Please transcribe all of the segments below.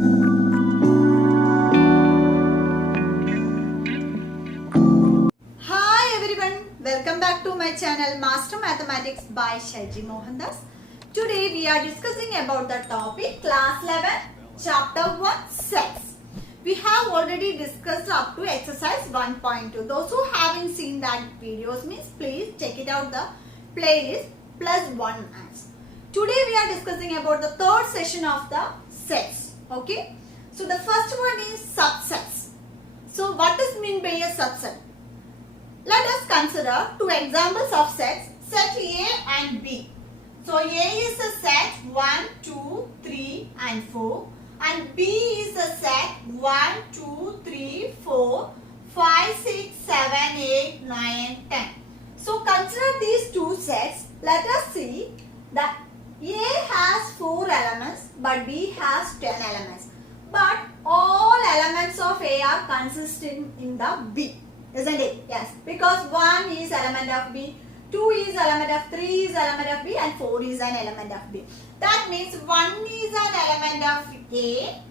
Hi everyone, welcome back to my channel Master Mathematics by Shaji Mohandas. Today we are discussing about the topic class 11 chapter 1 sets. We have already discussed up to exercise 1.2. Those who haven't seen that videos means please check it out the playlist plus one answer. Today we are discussing about the third session of the sets. Okay. So the first one is subsets. So what does mean by a subset? Let us consider two examples of sets, set A and B. So A is a set 1, 2, 3 and 4 and B is a set 1, 2, 3, 4, 5, 6, 7, 8, 9, 10. So consider these two sets. Let us see that A has 4 elements but B has 10 elements. But all elements of A are consistent in the B. Isn't it? Yes. Because 1 is element of B, 2 is element of 3 is element of B and 4 is an element of B. That means 1 is an element of A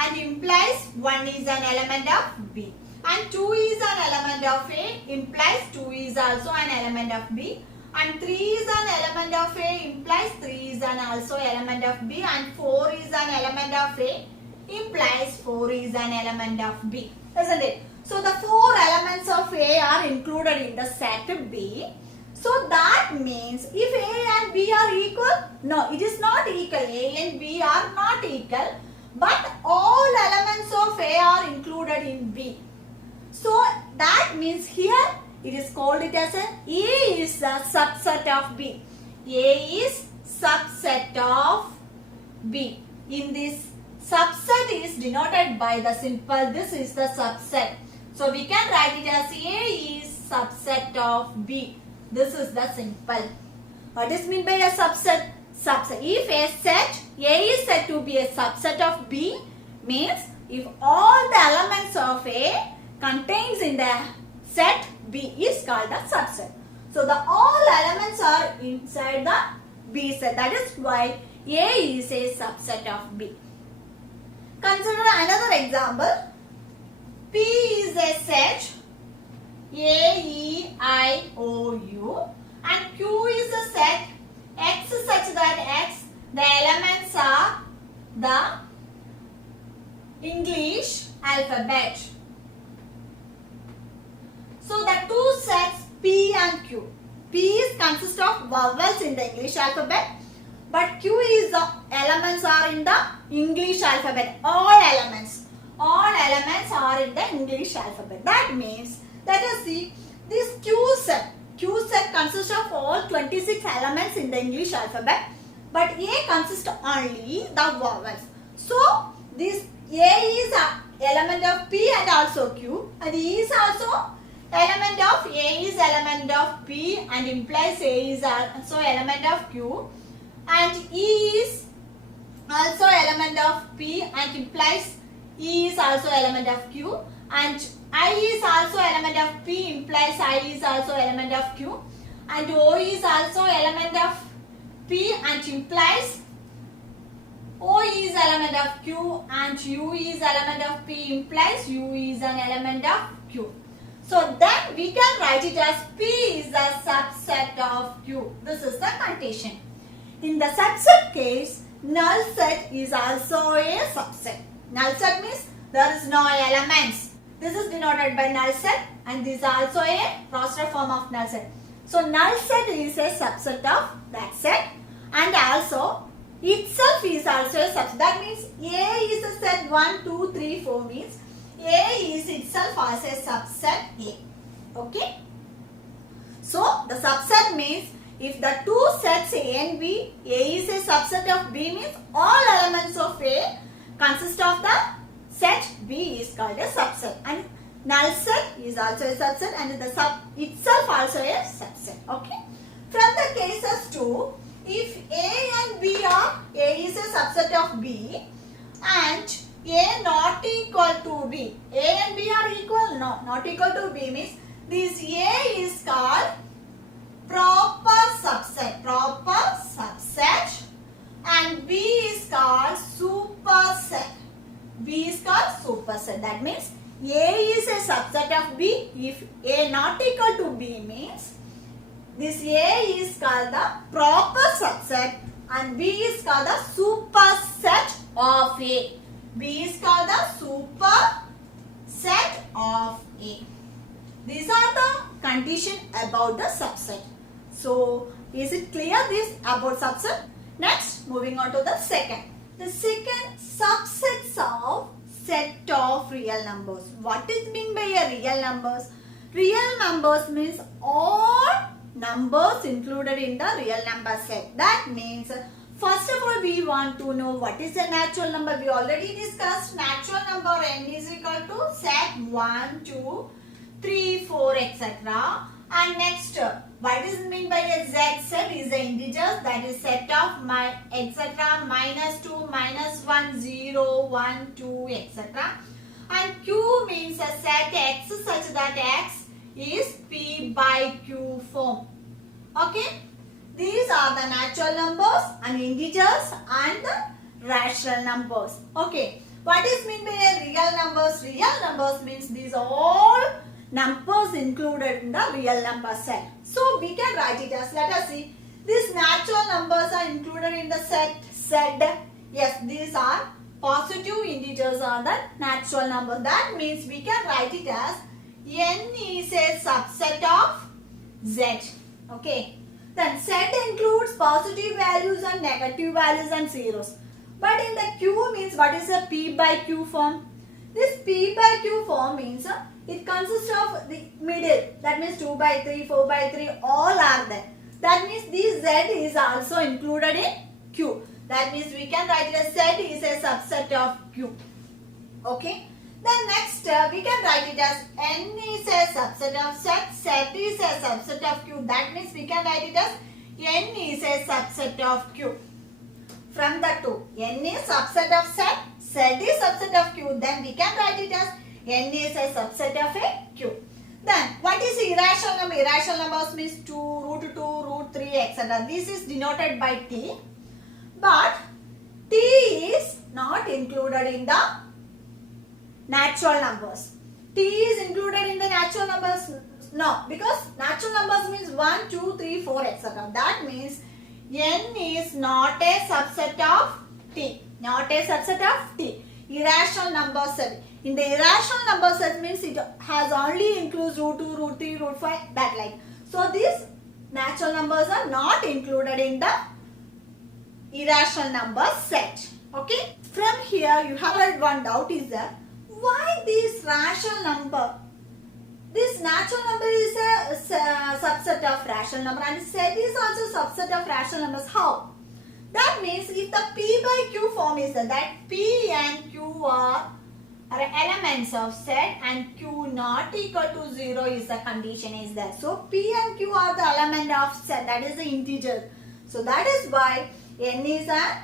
and implies 1 is an element of B. And 2 is an element of A implies 2 is also an element of B. And 3 is an element of A implies 3 is an also element of B. And 4 is an element of A implies 4 is an element of B. Isn't it? So the 4 elements of A are included in the set B. So that means if A and B are equal, no, it is not equal. A and B are not equal, but all elements of A are included in B. So that means here it is called it as A is a subset of B. A is subset of B. In this subset is denoted by the simple, this is the subset. So we can write it as A is subset of B. This is the simple. What is meant by a subset? Subset. If a set A is said to be a subset of B, means if all the elements of A contains in the set B is called a subset. So the all elements are inside the B set. That is why A is a subset of B. Consider another example. P is a set A, E, I, O, U and Q is a set X such that X, the elements are the English alphabet. So the two sets P and Q. P is consist of vowels in the English alphabet, but Q is the elements are in the English alphabet. All elements are in the English alphabet. That means, let us see this Q set. Q set consists of all 26 elements in the English alphabet, but A consists only the vowels. So this A is an element of P and also Q, and E is also element of A is element of P and implies A is also element of Q, and E is also element of P and implies E is also element of Q, and I is also element of P implies I is also element of Q, and O is also element of P and implies O is element of Q, and U is element of P implies U is an element of Q. So then we can write it as P is the subset of Q. This is the condition. In the subset case, null set is also a subset. Null set means there is no elements. This is denoted by null set and this is also a roster form of null set. So null set is a subset of that set and also itself is also a subset. That means A is a set 1, 2, 3, 4 means A is itself as a subset A. Okay. So the subset means if the two sets A and B, A is a subset of B means all elements of A consist of the set B is called a subset, and null set is also a subset and the sub itself also a subset. Okay. From the cases 2, if A and B are, A is a subset of B and A not equal to B. A and B are equal? No, not equal to B means this A is called proper subset, and B is called superset. superset. That means A is a subset of B. If A not equal to B means this A is called the proper subset and B is called the superset of A. B is called the superset of A. These are the condition about the subset. So, is it clear this about subset? Next, moving on to the second. The second, subsets of set of real numbers. What is mean by a real numbers? Real numbers means all numbers included in the real number set. That means, first of all, we want to know what is the natural number. We already discussed natural number n is equal to set 1, 2, 3, 4, etc. And next, what is mean by a z set is the integers, that is set of etc. -2, -1, 0, 1, 2, etc. And q means a set x such that x is p by q form. Okay, these are the natural numbers and integers and the rational numbers. Okay, what is mean by a real numbers? Real numbers means these are all numbers included in the real number set. So we can write it as, let us see, these natural numbers are included in the set Z. Yes, these are positive integers are the natural number. That means we can write it as n is a subset of Z. Okay. Then Z includes positive values and negative values and zeros. But in the Q means what is a P by Q form? This P by Q form means it consists of the middle. That means 2 by 3, 4 by 3 all are there. That means this Z is also included in Q. That means we can write it as Z is a subset of Q. Okay. Then next we can write it as N is a subset of Z. Z is a subset of Q. That means we can write it as N is a subset of Q. From the two, N is subset of Z. Z is subset of Q. Then we can write it as N is a subset of a Q. Then what is irrational number? Irrational numbers means 2, root 3, etc. This is denoted by T. But T is not included in the natural numbers. T is included in the natural numbers? No, because natural numbers means 1, 2, 3, 4, etc. That means N is not a subset of T. Not a subset of T. Irrational number set. In the irrational number set means it has only includes root 2, root 3, root 5, that like. So these natural numbers are not included in the irrational number set. Okay. From here you have one doubt is that why this rational number? This natural number is a subset of rational number and Z is also subset of rational numbers. How? That means if the P by Q form is that P and Q are elements of Z and Q not equal to 0 is the condition is there. So P and Q are the element of Z, that is the integer. So that is why N is a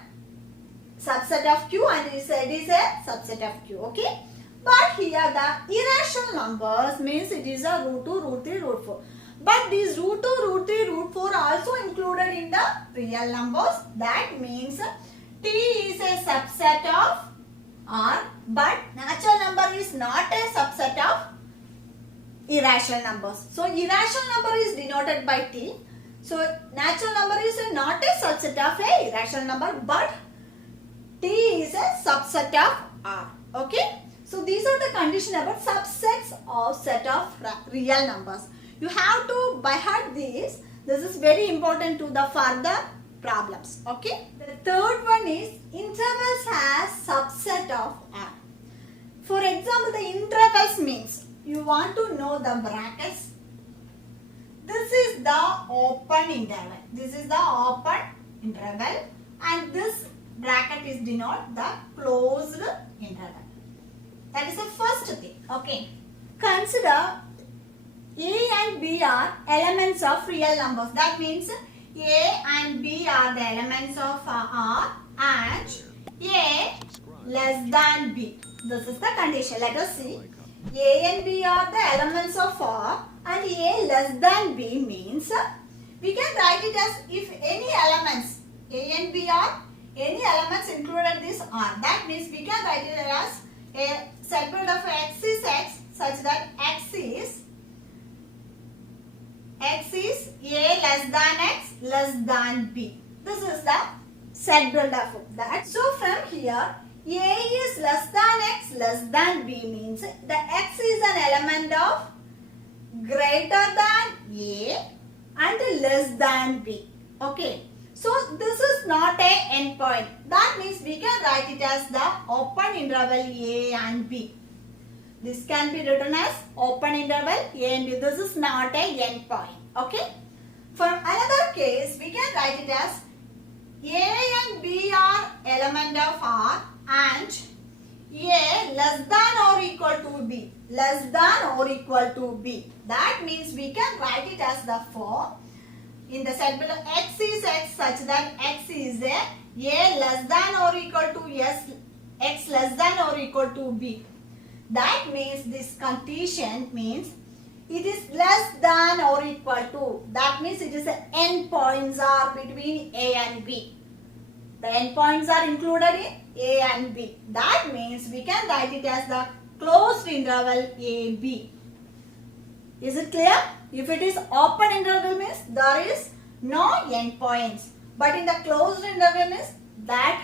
subset of Q and Z is a subset of Q. Okay. But here the irrational numbers means it is a root 2, root 3, root 4. But these root 2, root 3, root 4 are also included in the real numbers. That means T is a subset of R, but natural number is not a subset of irrational numbers. So irrational number is denoted by T. So natural number is not a subset of a irrational number, but T is a subset of R. Okay. So these are the conditions about subsets of set of real numbers. You have to by heart these. This is very important to the further problems. Okay. The third one is intervals has subset of R. For example, the intervals means you want to know the brackets. This is the open interval. This is the open interval and this bracket is denote the closed interval. That is the first thing. Okay. Consider A and B are elements of real numbers. That means A and B are the elements of R and A less than B. This is the condition. Let us see. A and B are the elements of R and A less than B means we can write it as if any elements A and B are any elements included this R. That means we can write it as A set build of x is x such that x is a less than b. This is the set build of that. So from here, a is less than x less than b means the x is an element of greater than a and less than b. Okay. So this is not a endpoint. That means we can write it as the open interval a and b. This can be written as open interval a and b. This is not a endpoint. Okay. For another case, we can write it as a and b are element of R and a less than or equal to b. Less than or equal to b. That means we can write it as the form in the set below x is x such that x is a less than or equal to x less than or equal to b. That means this condition means it is less than or equal to. That means it is the endpoints are between a and b. The endpoints are included in a and b. That means we can write it as the closed interval a b. Is it clear? If it is open interval means there is no endpoints. But in the closed interval means that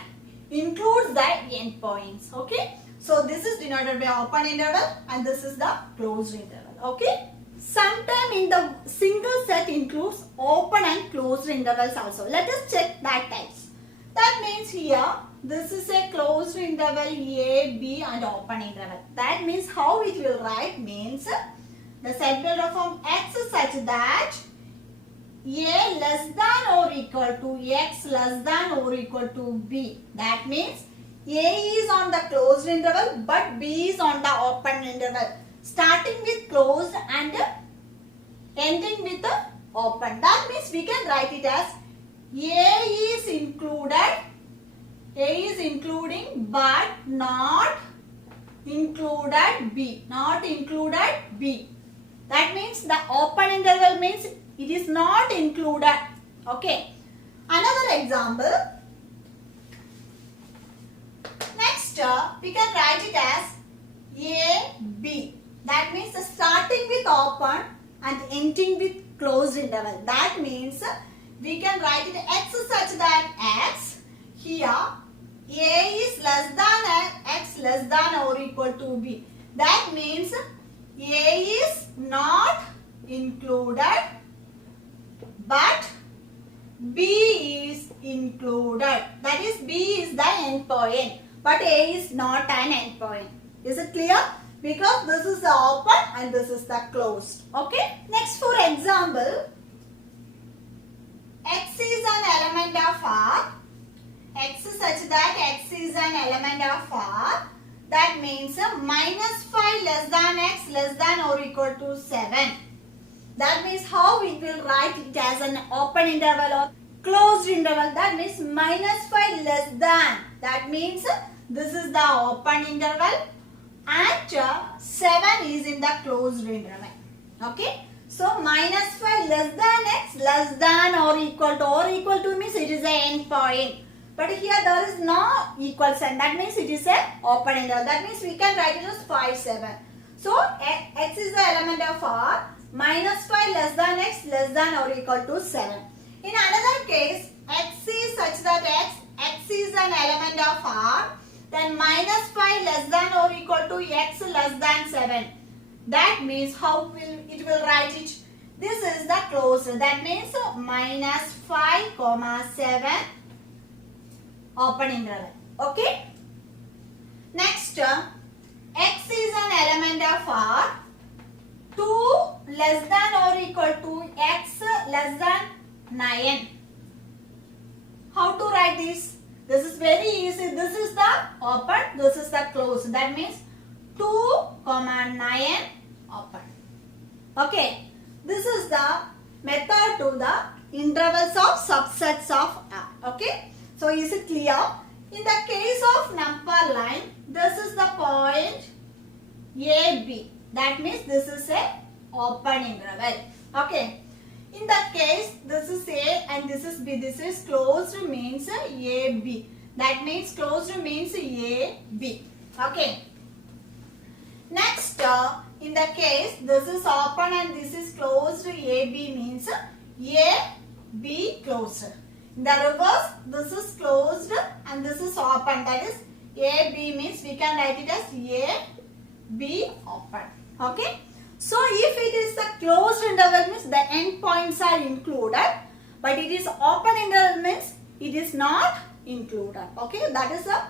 includes the endpoints. Okay. So this is denoted by open interval and this is the closed interval. Okay. Sometimes in the single set includes open and closed intervals also. Let us check that types. That means here this is a closed interval a, b and open interval. That means how it will write means the set build of form x is such that a less than or equal to x less than or equal to b. That means a is on the closed interval but b is on the open interval. Starting with closed and ending with the open. That means we can write it as a is included, a is including but not included b. Not included b. That means the open interval means it is not included. Okay. Another example. Next, we can write it as a, b. That means starting with open and ending with closed interval. That means we can write it x such that x here a is less than x less than or equal to b. That means a is not included but b is included. That is b is the endpoint but a is not an endpoint. Is it clear? Because this is the open and this is the closed. Okay. Next, for example, x is an element of R. X such that x is an element of R. That means minus 5 less than x less than or equal to 7. That means how we will write it as an open interval or closed interval. That means minus 5 less than. That means this is the open interval and 7 is in the closed interval. Okay. So minus 5 less than x less than or equal to means it is an endpoint. But here there is no equal sign. That means it is a open interval. That means we can write it as 5, 7. So x is the element of R. Minus 5 less than x less than or equal to 7. In another case, x is such that x is an element of R. Then minus 5 less than or equal to x less than 7. That means how it will write it? This is the closed. That means minus 5, 7 open interval. Okay. Next, x is an element of R. 2 less than or equal to x less than 9. How to write this? This is very easy. This is the open, this is the closed. That means 2, 9 open. Okay. This is the method to the intervals of subsets of R. Okay. So is it clear? In the case of number line, this is the point AB. That means this is a open interval. Okay. In that case, this is A and this is B. This is closed means AB. That means closed means AB. Okay. Next, in the case this is open and this is closed, AB means A, B closed. In the reverse, this is closed and this is open. That is A, B means we can write it as A, B open. Okay. So if it is the closed interval means the end points are included, but it is open interval means it is not included. Okay. That is the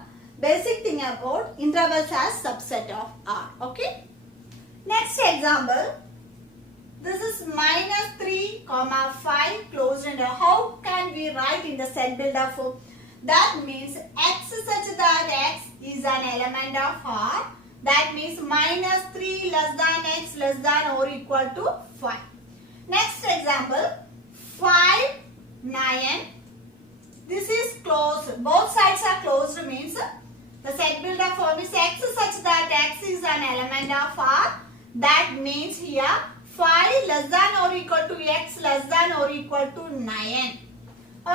basic thing about intervals as subset of R. Okay. Next example. This is minus 3, 5 closed interval. How can we write in the set builder form? That means x such that x is an element of R. That means minus 3 less than x less than or equal to 5. Next example. 5, 9. This is closed. Both sides are closed means the set builder form is x such that x is an element of R. That means here 5 less than or equal to x less than or equal to 9.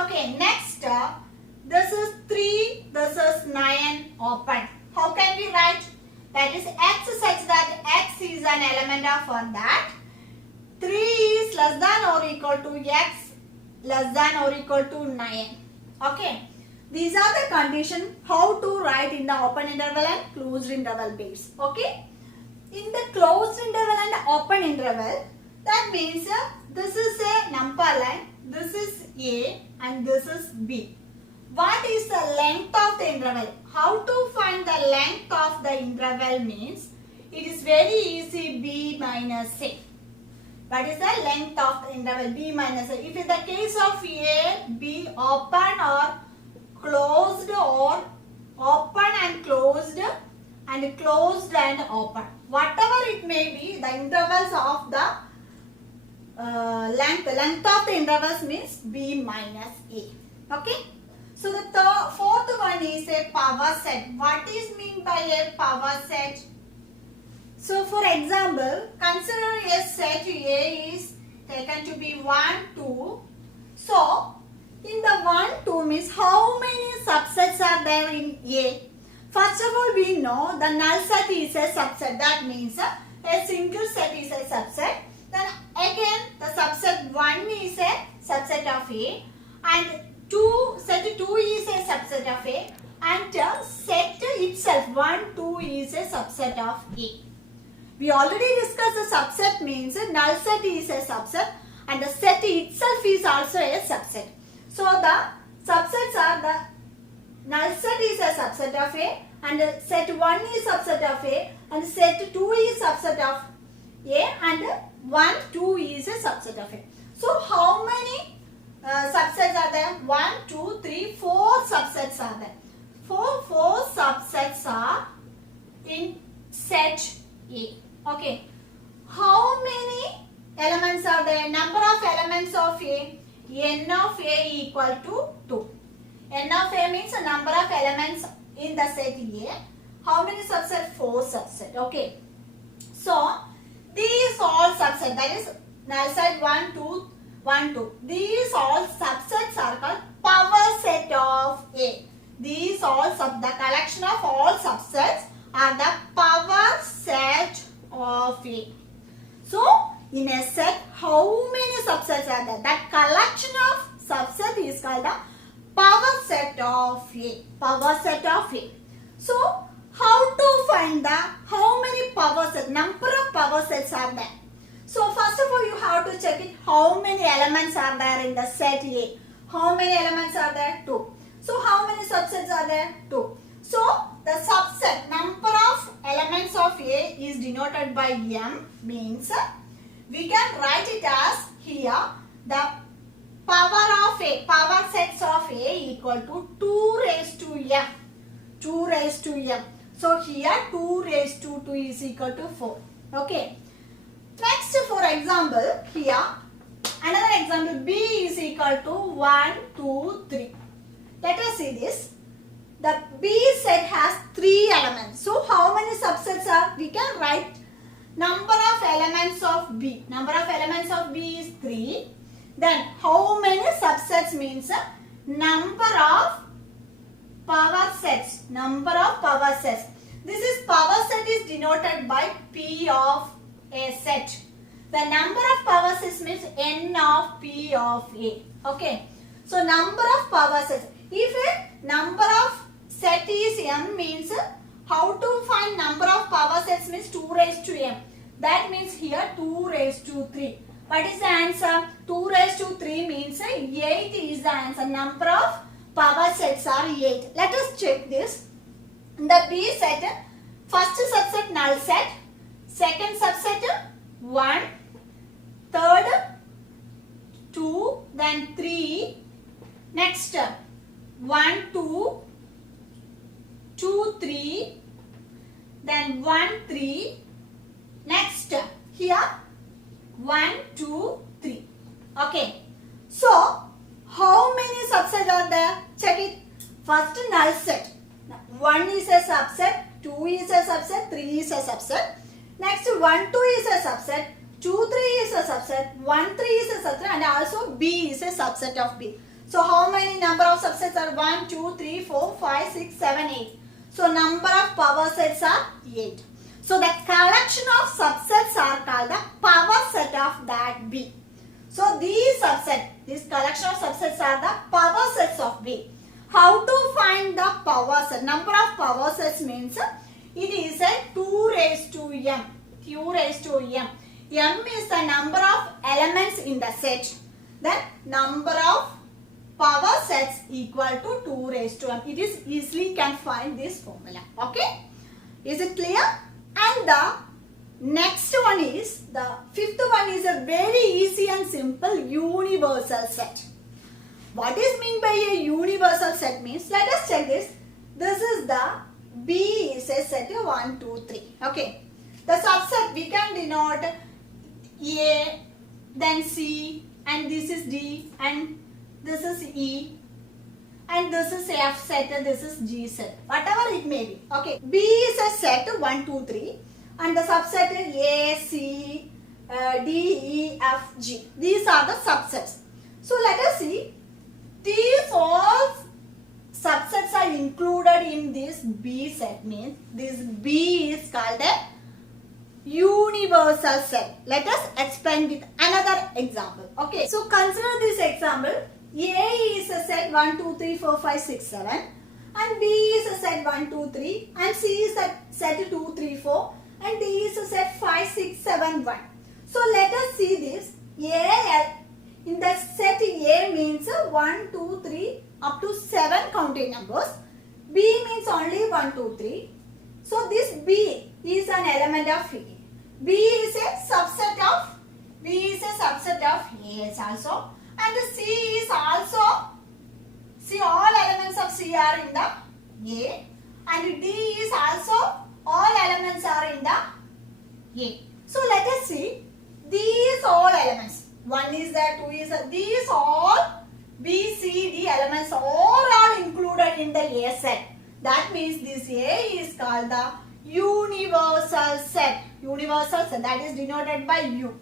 Okay, next this is 3, this is 9 open. How can we write? That is x such that x is an element of that 3 is less than or equal to x less than or equal to 9. Okay, these are the conditions how to write in the open interval and closed interval base. Okay. In the closed interval and open interval, that means this is a number line, this is A and this is B. What is the length of the interval? How to find the length of the interval means it is very easy, B minus A. What is the length of the interval? B minus A. If in the case of A, B open or closed or open and closed and open. Whatever it may be, the intervals of the length of the intervals means B minus A. Okay. So the fourth one is a power set. What is mean by a power set? So for example, consider a set A is taken to be 1, 2. So in the 1, 2 means how many subsets are there in A? First of all, we know the null set is a subset. That means a single set is a subset. Then again, the subset 1 is a subset of A, and set 2 is a subset of A, and set itself 1, 2 is a subset of A. We already discussed the subset means null set is a subset and the set itself is also a subset. So the subsets are the null set is a subset of A and set 1 is subset of A and set 2 is subset of A and 1, 2 is a subset of A. So how many subsets are there? 1, 2, 3, 4 subsets are there. 4 subsets are in set A. Okay. How many elements are there? Number of elements of A. N of A equal to 2. N of A means the number of elements in the set A. How many subsets? 4 subsets. Okay. So, these all subsets, that is null set 1, 2, 1, 2. These all subsets are called power set of A. These all the collection of all subsets are the power set of A. So, in a set, how many subsets are there? That collection of subset is called the power set of A. Power set of A. So, how to find the how many power sets, number of power sets are there? So, first of all, you have to check it how many elements are there in the set A. How many elements are there? 2. So, how many subsets are there? 2. So, the subset number of elements of A is denoted by M, means we can write it as here the power of A, power sets of A equal to 2 raised to M. 2 raised to M. So here 2 raised to 2 is equal to 4. Okay. Next, for example, here another example, B is equal to 1, 2, 3. Let us see this. The B set has 3 elements. So how many subsets are? We can write number of elements of B. Number of elements of B is 3. Then how many subsets means number of power sets. Number of power sets. This is power set is denoted by P of a set. The number of power sets means N of P of A. Okay. So number of power sets. If a number of set is M means how to find number of power sets means 2 raised to M. That means here 2 raised to 3. What is the answer? 2 raised to 3 means 8 is the answer. Number of power sets are 8. Let us check this. The B set, first subset null set, second subset 1, third 2, then 3, next 1, 2, 2, 3, then 1, 3, next here 1, 2, 3. Okay. So, how many subsets are there? Check it. First null set. 1 is a subset, 2 is a subset, 3 is a subset. Next 1, 2 is a subset, 2, 3 is a subset, 1, 3 is a subset, and also B is a subset of B. So how many number of subsets are 1, 2, 3, 4, 5, 6, 7, 8. So number of power sets are 8. So the collection of subsets are called the power set of that B. So these subsets, this collection of subsets are the power sets of B. How to find the power set? Number of power sets means it is a 2 raised to M. 2 raised to M. M is the number of elements in the set. Then number of power sets equal to 2 raised to M. It is easily can find this formula. Okay? Is it clear? And the next one is, the fifth one is a very easy and simple universal set. What is meant by a universal set means, let us check this. This is the B is a set of 1, 2, 3. Okay. The subset we can denote A, then C, and this is D, and this is E, and this is F set, this is G set. Whatever it may be. Okay. B is a set 1, 2, 3, and the subset is A, C, D, E, F, G. These are the subsets. So let us see. These all subsets are included in this B set, means this B is called a universal set. Let us explain with another example. Okay, so consider this example. A is a set 1, 2, 3, 4, 5, 6, 7, and B is a set 1, 2, 3, and C is a set 2, 3, 4, and D is a set 5, 6, 7, 1. So let us see this. In the set A means 1, 2, 3 up to 7 counting numbers. B means only 1, 2, 3. So this B is an element of A. B is a subset of A also, and C is also, see, all elements of C are in the A, and D is also, all elements are in the A. So let us see these all elements. 1 is there, 2 is there. These all B, C, D elements are included in the A set. That means this A is called the universal set. Universal set, that is denoted by U.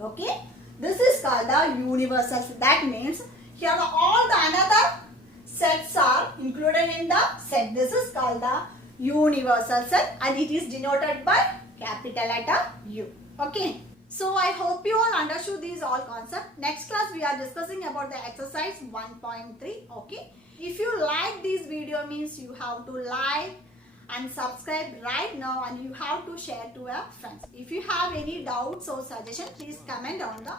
Okay. This is called the universal set. That means here all the another sets are included in the set. This is called the universal set, and it is denoted by capital letter U. Okay. So I hope you all understood these all concepts. Next class we are discussing about the exercise 1.3. Okay. If you like this video, means you have to like and subscribe right now, and you have to share to your friends. If you have any doubts or suggestions, please comment on the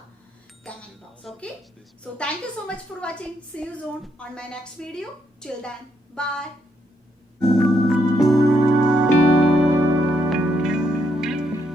comment box. Okay. So thank you so much for watching. See you soon on my next video. Till then, bye.